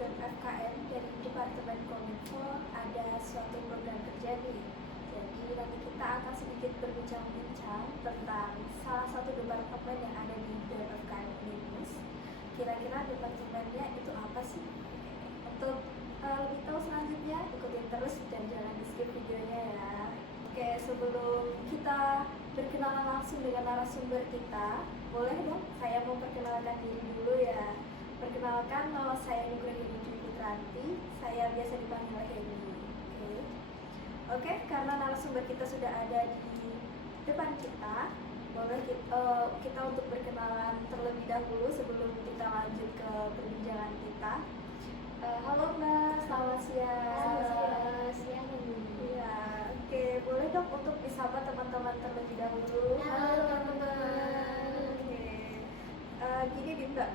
FKM dari Departemen Kominfo ada suatu program kerja nih. Jadi nanti kita akan sedikit berbincang-bincang tentang salah satu departemen yang ada di FKM Unimus. Kira-kira departemennya itu apa sih? Untuk lebih tahu selanjutnya ikutin terus dan jangan di skip videonya ya. Oke, sebelum kita berkenalan langsung dengan narasumber kita, boleh dong saya mau perkenalkan diri dulu ya. Perkenalkan, nama saya Nugraha Dwi Putranti, saya biasa dipanggil Heni. Oke, karena narasumber kita sudah ada di depan kita, boleh kita untuk berkenalan terlebih dahulu sebelum kita lanjut ke perbincangan kita. Halo Mbak, selamat siang. Selamat siang. Iya, oke, boleh dong untuk disapa teman-teman terlebih dahulu. Halo teman-teman. Oke, gini nih Mbak,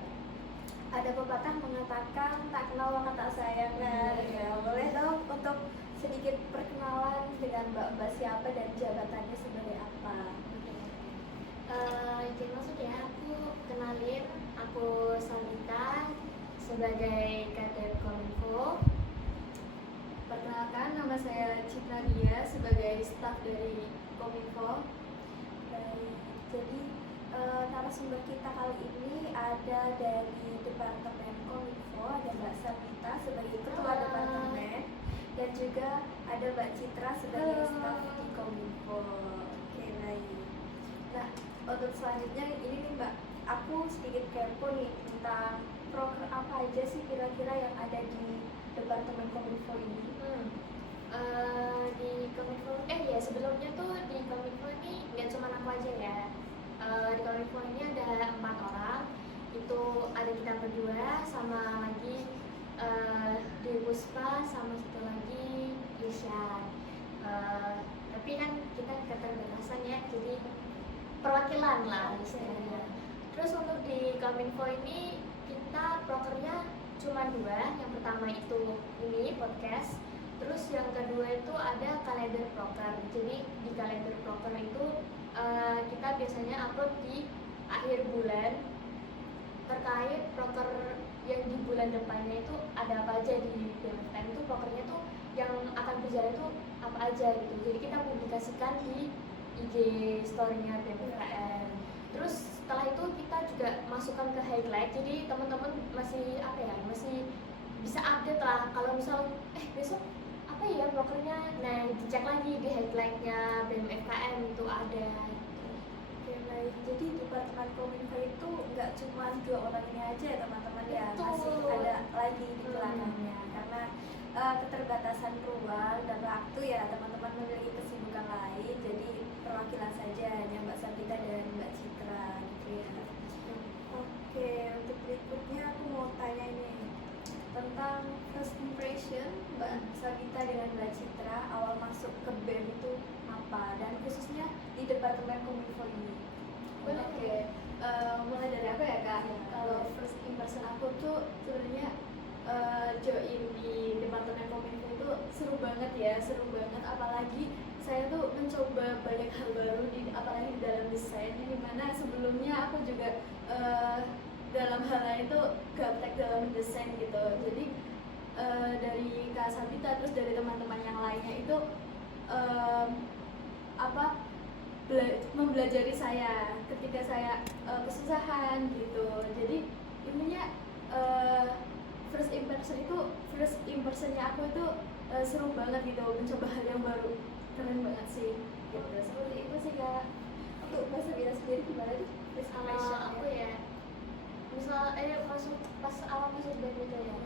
ada pepatah mengatakan tak kenal maka tak sayang kan. Ya, boleh dong untuk sedikit perkenalan dengan Mbak siapa dan jabatannya sebagai apa. Jadi maksudnya aku kenalin, aku Salita sebagai kader Kominfo. Perkenalkan, nama saya Citra Dia sebagai staf dari Kominfo. Baik, jadi narasumber kita kali ini ada dari Departemen Kominfo, ada Mbak Sabita sebagai ketua departemen dan juga ada Mbak Citra sebagai staf di Kominfo. Oke, baik. Nah, untuk selanjutnya ini nih Mbak, aku sedikit kepo nih tentang program apa aja sih kira-kira yang ada di Departemen Kominfo ini. Di Kominfo, sebelumnya tuh di Kominfo ini nggak cuma aku aja ya. Di Kominfo ini ada 4 orang. Itu ada kita berdua sama lagi Dewi Puspa sama satu lagi Isya. Tapi kan kita keterbatasan ya, jadi perwakilan lah istilahnya. Terus untuk di Kominfo ini kita prokernya cuma 2. Yang pertama itu ini podcast. Terus yang kedua itu ada kalender proker. Jadi di kalender proker itu kita biasanya upload di akhir bulan terkait proker yang di bulan depannya itu ada apa aja di BMFKM itu prokernya tuh yang akan berjalan itu apa aja gitu. Jadi kita publikasikan di IG story-nya BMFKM. Terus setelah itu kita juga masukkan ke highlight. Jadi teman-teman masih masih bisa update lah kalau misal besok apa ya prokernya. Nah, dicek lagi di highlight-nya BMFKM itu ada. Oke, baik. Jadi Departemen Kominfo itu nggak cuma 2 orang ini aja ya teman-teman ya, masih ada lagi di belakangnya karena keterbatasan ruang dan waktu ya, teman-teman memiliki kesibukan lain, jadi perwakilan saja hanya Mbak Sabita dan Mbak Citra gitu ya. Oke, untuk berikutnya aku mau tanya ini tentang first impression Mbak Sabita dengan Mbak Citra awal masuk ke BEM itu apa, dan khususnya di Departemen Kominfo ini. Oke, mulai dari aku ya Kak. Kalau first impression aku tuh sebenarnya join di Departemen Kominfo itu seru banget ya, apalagi saya tuh mencoba banyak hal baru apalagi di dalam desain, dimana sebelumnya aku juga dalam hal lain itu gaptek dalam desain gitu. Jadi dari Kak Sabita terus dari teman-teman yang lainnya itu membelajari saya ketika saya kesusahan gitu. Jadi intinya first impressionnya aku itu seru banget gitu, mencoba hal yang baru, keren banget sih gitu. Seperti itu sih Kak. Untuk Mbak Sabita sendiri gimana nih first impression Aku ya misal pas awal masuk BEM itu ya.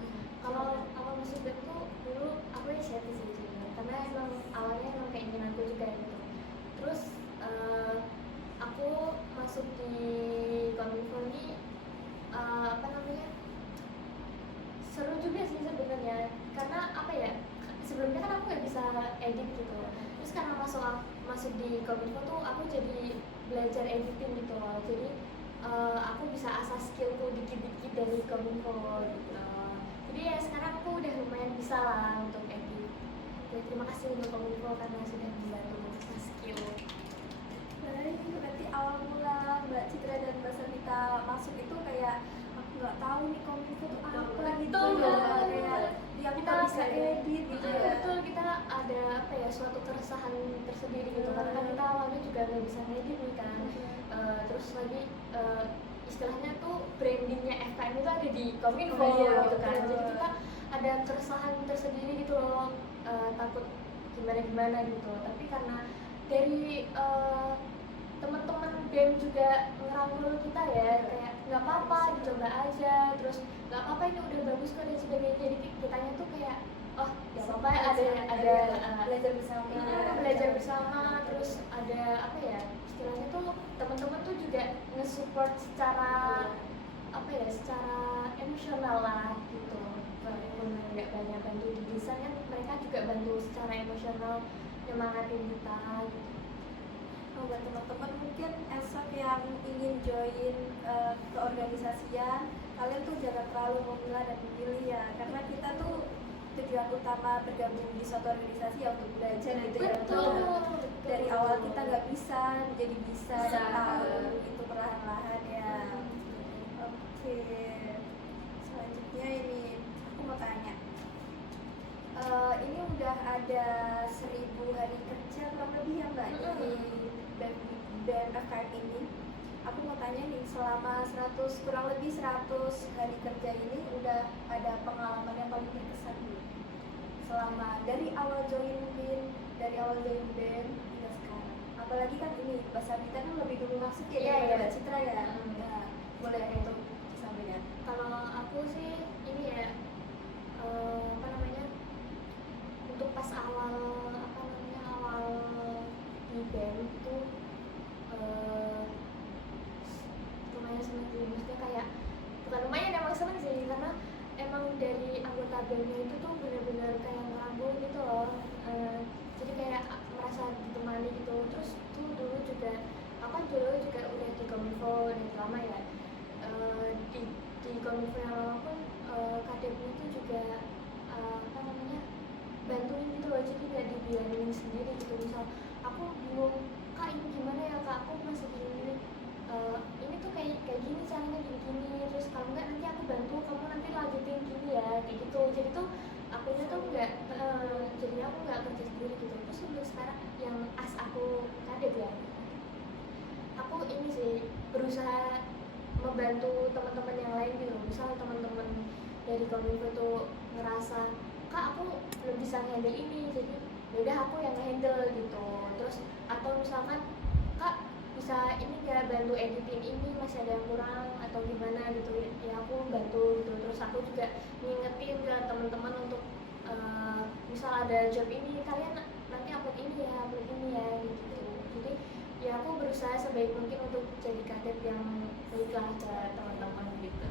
Kalau awal masuk BEM tuh dulu aku inisiatif sih juga, karena emang awalnya emang keinginan aku juga gitu. Terus aku masuk di Kominfo ini seru juga sih sebenarnya, karena sebelumnya kan aku nggak bisa edit gitu. Terus karena masuk di Kominfo tuh aku jadi belajar editing gitu loh. Jadi aku bisa asah skillku dikit-dikit dari Kominfo gitu. Jadi ya sekarang aku udah lumayan bisa lah untuk edit. Jadi terima kasih untuk Kominfo karena sudah membantu mengasah skill. Baik, berarti awal mula Mbak Citra dan Mbak Sabita masuk itu kayak aku nggak tahu nih Kominfo itu apa gitu Betul. ya. keresahan tersendiri gitu karena kan kita awalnya juga nggak bisa ngedit nih kan. Terus lagi istilahnya tuh brandingnya FKM itu ada di Kominfo gitu kan, jadi kita ada keresahan tersendiri gitu loh, takut gimana gitu. Tapi karena dari teman-teman BEM juga ngerangkul kita ya, kayak nggak apa-apa dicoba aja, terus nggak apa-apa ini udah bagus kok dan sebagainya. Jadi kitanya tuh kayak oh ya apa ada belajar bersama, terus ada apa ya istilahnya tuh teman-teman tuh juga nge-support secara apa ya, secara emosional lah gitu. Walaupun nggak banyak bantu di desain kan mereka juga bantu secara emosional nyemangatin kita gitu. Buat teman-teman mungkin esok yang ingin join keorganisasian, kalian tuh jangan terlalu memilah dan memilih ya, karena kita tuh tujuan utama bergabung di suatu organisasi ya untuk belajar gitu ya. Betul. Dari awal kita nggak bisa jadi bisa tahu itu perlahan-lahan ya. Oke, selanjutnya ini aku mau tanya, ini udah ada 1000 hari kerja kurang lebih ya Mbak di BEM FKM ini. Aku mau tanya nih, selama kurang lebih 100 hari kerja ini udah ada pengalaman yang paling berkesan belum? Selama dari awal join BEM hingga sekarang. Apalagi kan ini Mbak Sabita kan lebih dulu masuk ya daripada Mbak Citra ya. Nah, boleh itu disampaikan. Kalau aku sih ini ya apa namanya, untuk pas awal di BEM itu lumayan seneng sih, maksudnya kayak bukan lumayan, emang seneng sih karena emang dari anggota BEM-nya itu tuh benar-benar kayak ngerangkul gitu loh. Jadi kayak merasa ditemani gitu. Terus tuh dulu juga aku kan dulu juga udah di Kominfo dari lama ya. Di Kominfo yang lama pun kadepnya itu juga apa namanya, bantuin gitu loh, jadi nggak dibiarin sendiri gitu. Misal aku bingung, kak ini gimana ya kak, aku masih gini, ini tuh kayak gini caranya gini, terus kalau enggak nanti aku bantu kamu nanti lanjutin gini ya, kayak gitu. Jadi tuh akunya tuh nggak jadi aku nggak kerja sendiri gitu. Terus untuk sekarang yang aku kadep ya, aku ini sih berusaha membantu teman-teman yang lain gitu. Misal teman-teman dari Kominfo tuh ngerasa kak aku belum bisa handle ini, jadi yaudah aku yang handle gitu. Terus atau misalkan kak bisa ini nggak bantu editing ini, masih ada yang kurang atau gimana gitu ya, aku bantu gitu. Terus aku juga ngingetin ke teman-teman untuk misal ada job ini kalian nanti upload ini ya gitu. Jadi ya aku berusaha sebaik mungkin untuk jadi kader yang baiklah ke teman-teman gitu.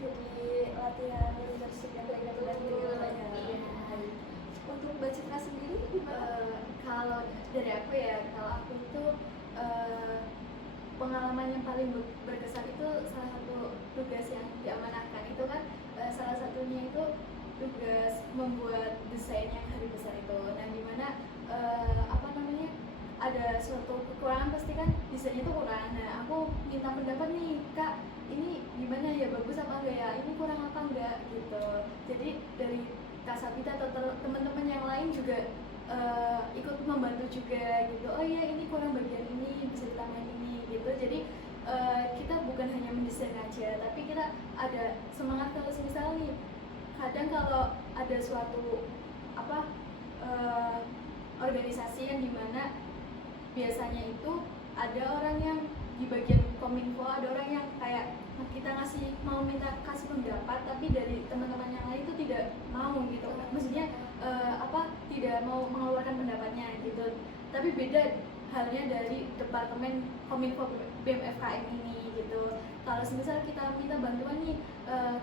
Jadi latihan leadership yang baik dan Iya. Untuk Mbak Citra sendiri gimana? Kalau dari aku ya, kalau aku itu pengalaman yang paling berkesan itu salah satu tugas yang diamanahkan itu kan salah satunya itu tugas membuat desain yang hari besar itu. Nah, dimana apa namanya, ada suatu kekurangan, pasti kan desainnya itu kurang. Nah, aku minta pendapat nih, kak ini gimana ya, bagus apa enggak ya, ini kurang apa enggak gitu. Jadi dari Kak Sabita atau teman-teman yang lain juga ikut membantu juga gitu. Oh iya, ini kurang bagian ini, bisa ditambahin ini gitu. Jadi kita bukan hanya mendesain aja, tapi kita ada semangat. Kalau misal nih, kadang kalau ada suatu organisasi yang dimana biasanya itu ada orang yang di bagian Kominfo, ada orang yang kayak kita mau minta kasih pendapat, tapi dari teman-teman yang lain itu tidak mau gitu. Maksudnya tidak mau mengeluarkan pendapatnya gitu. Tapi beda halnya dari departemen Kominfo BEM FKM ini gitu. Kalau misal kita minta bantuan nih,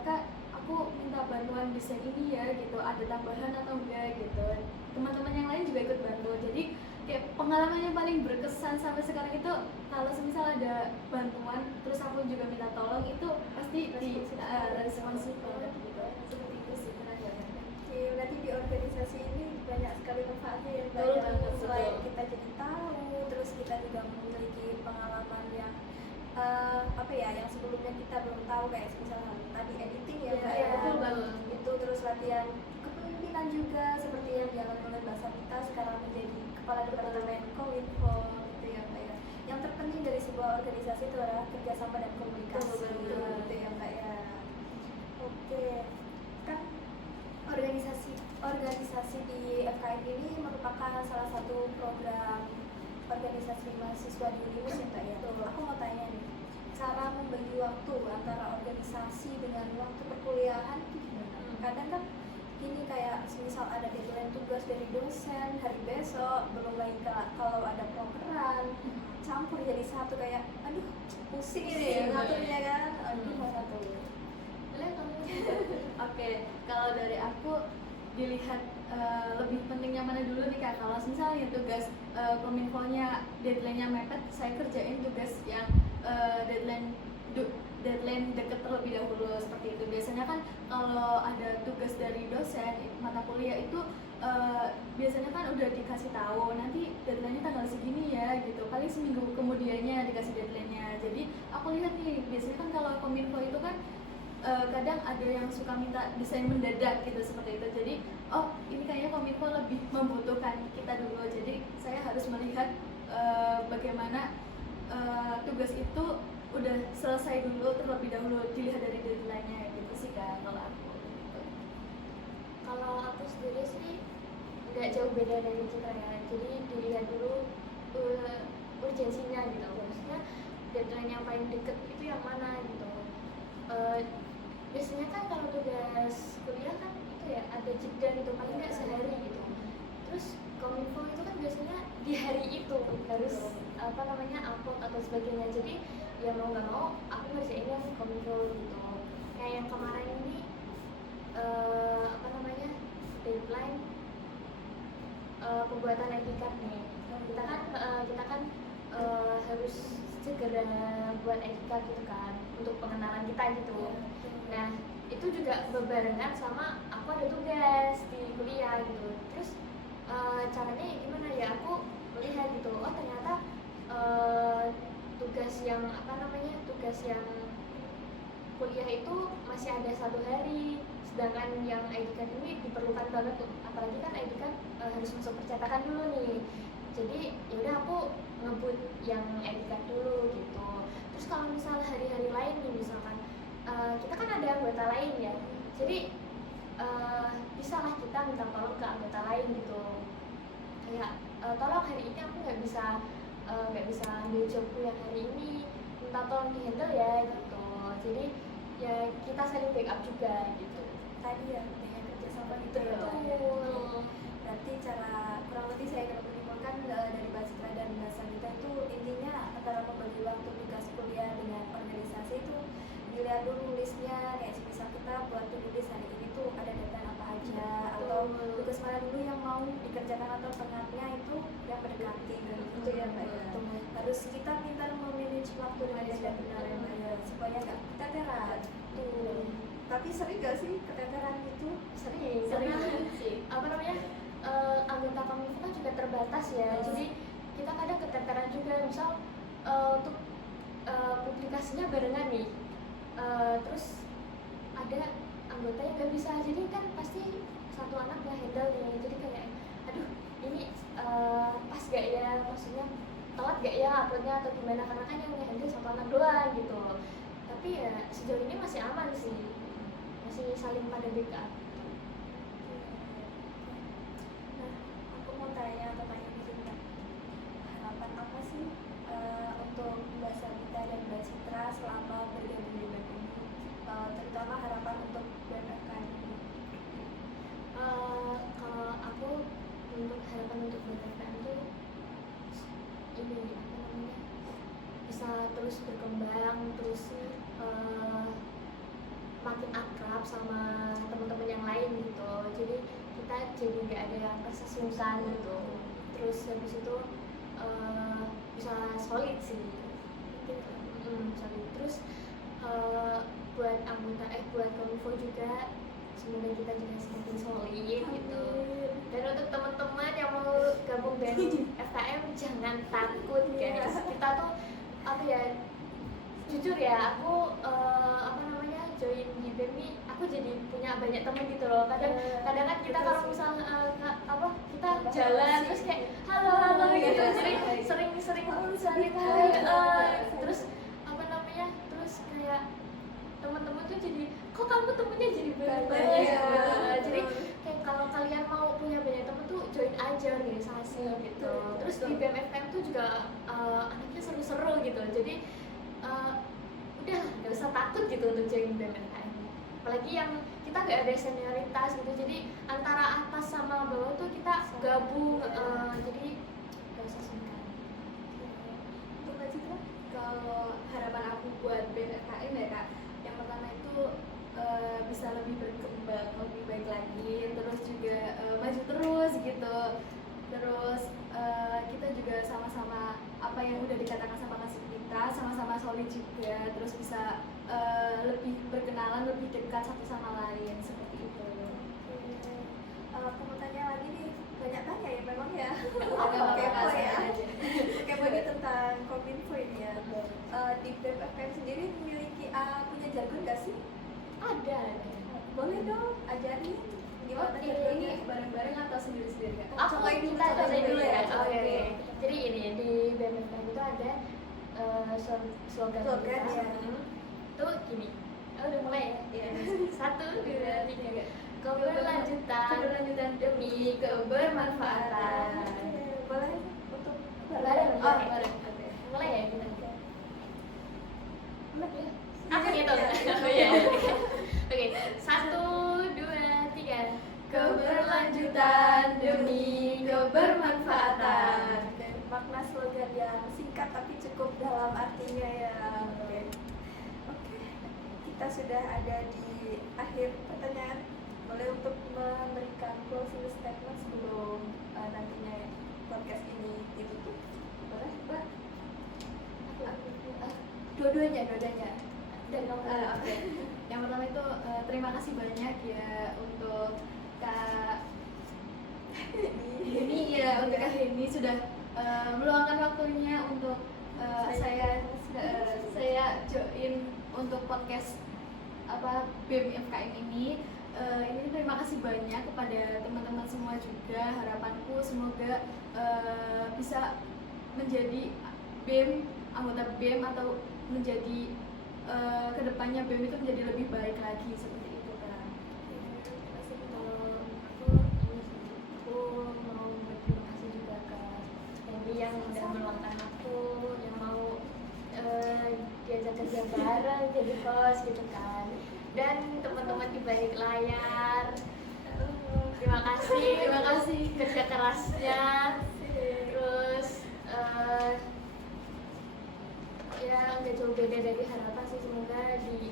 kak aku minta bantuan desain ini ya gitu, ada tambahan atau enggak gitu, teman-teman yang lain juga ikut bantu. Jadi kayak pengalaman yang paling berkesan sampai sekarang itu kalau misal ada bantuan terus aku juga minta tolong, itu pasti responsif banget gitu. Seperti itu sih tenaga. Oke, berarti di organisasi ini banyak sekali manfaatnya ya Mbak. Betul. Selain kita jadi tahu, terus kita juga memiliki pengalaman yang yang sebelumnya kita belum tahu, kayak misalnya tadi editing ya Mbak. Iya, betul banget. Itu terus latihan kepemimpinan juga seperti yang dialami oleh Mbak Sabita sekarang menjadi kepala departemen Kominfo gitu ya Kak ya. Yang terpenting dari sebuah organisasi itu adalah kerjasama dan komunikasi gitu ya Kak ya. Oke, kan organisasi di FKM ini merupakan salah satu program organisasi mahasiswa di Unimus ya Kak ya. Aku mau tanya nih, cara membagi waktu antara organisasi dengan waktu perkuliahan itu gimana? Kadang kan gini kayak misal ada deadline tugas dari dosen hari besok, belum lagi kalau ada prokeran, campur jadi satu kayak aduh pusing ini ngaturnya kan. Aduh mau satu. Oke, kalau dari aku dilihat lebih pentingnya mana dulu nih Kak. Kalau misalnya tugas kominfonya deadline-nya mepet, saya kerjain tugas yang deadline deket terlebih dahulu seperti itu. Biasanya kan kalau ada tugas dari dosen mata kuliah itu biasanya kan udah dikasih tahu nanti deadline-nya tanggal segini ya gitu. Paling seminggu kemudiannya dikasih deadline-nya. Jadi aku lihat nih biasanya kan kalau kominfo itu kan kadang ada yang suka minta desain mendadak gitu seperti itu. Jadi oh ini kayaknya kominfo lebih membutuhkan kita dulu. Jadi saya harus melihat bagaimana tugas itu udah selesai dulu terlebih dahulu, dilihat dari deadline-nya gitu sih Kak kalau aku gitu. Kalau aku sendiri sih nggak jauh beda dari Citra ya. Jadi dilihat dulu urgensinya gitu. Maksudnya deadline yang paling deket itu yang mana gitu. Biasanya kan kalau tugas kuliah kan itu ya ada jeda gitu, paling nggak sehari gitu. Terus kominfo itu kan biasanya di hari itu harus upload atau sebagainya. Jadi ya mau nggak mau aku ngerjainnya kominfo gitu. Kayak yang kemarin ini deadline pembuatan ID card nih. Kita kan harus segera buat ID card gitu kan untuk pengenalan kita gitu. Nah itu juga berbarengan sama aku ada tugas di kuliah gitu. Terus caranya gimana ya, aku melihat gitu, oh ternyata tugas yang kuliah itu masih ada 1 hari, sedangkan yang ID card ini diperlukan banget tuh, apalagi kan ID card harus masuk percetakan dulu nih. Jadi yaudah aku ngebut yang ID card dulu gitu. Terus kalau misalnya hari-hari lain nih, misalkan kita kan ada anggota lain ya, jadi bisa lah kita minta tolong ke anggota lain gitu, kayak tolong hari ini aku nggak bisa ambil jobku yang hari ini, minta tolong di handle ya gitu. Jadi ya kita saling backup juga gitu. Tadi ya dengan kerjasama gitu ya. Berarti cara kurang lebih saya dapat menyimpulkan dari Mbak Citra dan Mbak Sanita itu intinya antara membagi waktu tugas kuliah dengan organisasi itu dilihat dulu listnya, kayak misal kita buat tulis hari ini tuh ada deadline apa aja, atau tugas mana dulu yang mau dikerjakan atau tengahnya itu yang mendekati gitu ya Mbak ya. Harus kita pintar memanage waktu dengan benar ya Mbak ya, supaya nggak keteteran tuh. Tapi sering gak sih keteteran itu? Sering karena anggota kominfo kan juga terbatas ya. Jadi kita kadang keteteran juga, misal untuk publikasinya barengan nih, terus ada anggota yang nggak bisa, jadi kan pasti satu anak nggak handle nih. Jadi kayak aduh ini pas gak ya, maksudnya telat gak ya uploadnya atau gimana, karena kan yang handle satu anak doang gitu. Tapi ya sejauh ini masih aman sih, masih saling pada backup. Nah, aku mau tanya ini juga. Harapan apa sih untuk Mbak Sabita dan Mbak Citra selama bergabung di BEM ini? Terutama harapan untuk BMFKM ini. Kalau aku untuk harapan untuk BMFKM itu ini bisa terus berkembang, terus makin akrab sama teman-teman yang lain gitu. Jadi kita jadi nggak ada yang rasa sungkan gitu. Terus habis itu bisa solid sih, solid. Terus buat kominfo juga semoga kita juga semakin solid gitu. Dan untuk teman-teman yang mau gabung dengan FKM jangan takut guys. Kita tuh jujur ya, aku join di BEM ini aku jadi punya banyak teman gitu loh. Kadang kan kita kalau misalnya kita jalan terus kayak halo gitu, jadi sering terus apa namanya, terus kayak teman-teman tuh jadi kok kamu temennya jadi banyak gitu. Jadi kayak kalau kalian mau punya banyak temen tuh join aja organisasi gitu. Terus di BMFKM tuh juga anaknya seru-seru gitu. Jadi udah nggak usah takut gitu untuk join BMFKM. Apalagi yang kita nggak ada senioritas gitu. Jadi antara atas sama bawah tuh kita gabung. Jadi nggak usah sungkan. Untuk Mbak Citra? Kalau harapan aku buat BMFKM ya Kak, yang pertama itu bisa lebih berkembang, lebih baik lagi, terus juga maju terus gitu. Terus kita juga sama-sama apa yang udah dikatakan sama kasih kita, sama-sama solid juga, terus bisa lebih berkenalan, lebih dekat satu sama lain, seperti itu. Aku mau tanya lagi nih, banyak tanya ya memang ya. Agak Kepo ya. aja. Kepo ini tentang Kominfo ini ya. Di BMFKM sendiri memiliki punya jargon nggak sih? Ada. Boleh dong, ajarin. Gimana Oke, jargonnya? ini bareng-bareng atau sendiri-sendiri Kak? Aku Cobain dulu, kita cobain cobain dulu ya. cobain Oke. dulu. Jadi ini di BMFKM itu ada slogan Slogan, kita. ya. Tuh gini. Udah mulai ya? Iya. 1, 2, 3. Keberlanjutan demi kebermanfaatan. Oke, boleh untuk Bareng. Oh, bareng. Oke. Mulai ya kita. Mulai ya. Aku gitu. Iya. Oh iya. Oke. 1, 2, 3. Keberlanjutan demi kebermanfaatan. Dan makna slogan yang singkat tapi cukup dalam artinya ya. Oke. Kita sudah ada di akhir pertanyaan. Boleh untuk memberikan closing statement sebelum nantinya podcast ini ditutup. Boleh, Mbak? Dua-duanya. Dan kamu. Oke. Yang pertama itu terima kasih banyak ya untuk Kak Heni ya, untuk Kak Heni sudah meluangkan waktunya untuk saya join untuk podcast BMFKM ini. Ini terima kasih banyak kepada teman-teman semua juga. Harapanku semoga bisa menjadi anggota BEM atau menjadi kedepannya BEM itu menjadi lebih baik lagi, seperti itu Kak. Aku mau berterima kasih juga ke Hendy yang udah meluangkan aku, yang mau diajak kerja bareng jadi host gitu kan, dan teman-teman di balik layar, terima kasih kerja kerasnya, terus ya nggak jauh beda dari harapan sih. Semoga di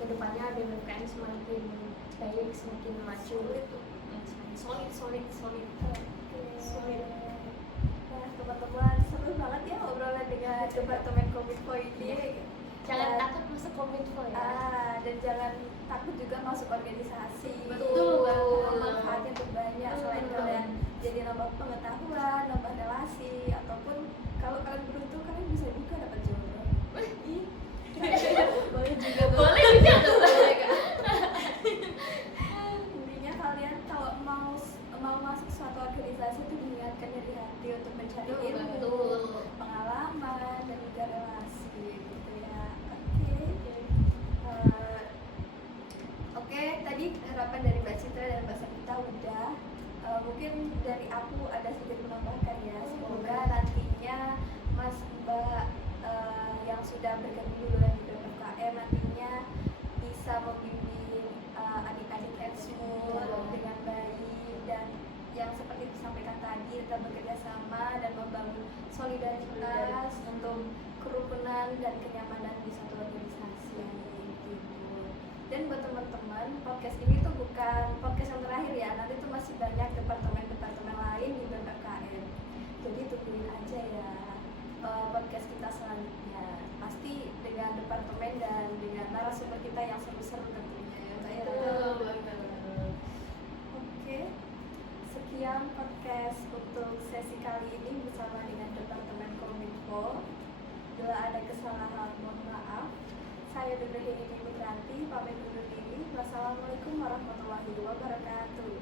kedepannya BMFKM semakin baik, semakin maju, solid. Nah, teman-teman, seru banget ya obrolan dengan Departemen Kominfo ini. Jangan takut masuk Kominfo ya. Dan jangan takut juga masuk organisasi. Betul banget. Manfaatnya tuh banyak, selain Betul. kalian jadi nambah pengetahuan, nambah relasi, ataupun kalau kalian beruntung kalian bisa juga dapat jodoh. Boleh juga tuh. Boleh juga tuh. Boleh, Kak. Intinya kalian kalau mau masuk suatu organisasi itu diingatkan di hati untuk mencari Betul, ilmu, betul. pengalaman, dan juga relasi gitu ya. Oke, tadi harapan dari Mbak Citra dan Mbak Sabita udah. Mungkin dari aku ada sedikit menambahkan ya. Semoga nantinya Mas Mbak yang sudah bergabung duluan di BMFKM nantinya bisa membimbing adik-adik Ensmur dengan baik, dan yang seperti disampaikan tadi tetap bekerja sama dan membangun solidaritas untuk kerukunan dan kenyamanan di satu organisasi gitu. Dan buat teman-teman, podcast ini tuh bukan podcast yang terakhir ya, nanti tuh masih banyak departemen-departemen lain di BMFKM. Jadi tungguin aja ya podcast kita selanjutnya, pasti dengan departemen dan dengan narasumber kita yang seru-seru tentunya ya Mbak ya. Oke, sekian podcast untuk sesi kali ini bersama dengan Departemen Kominfo. Bila ada kesalahan mohon maaf. Saya Dudri Putranti, pamit undur diri. Wassalamualaikum warahmatullahi wabarakatuh.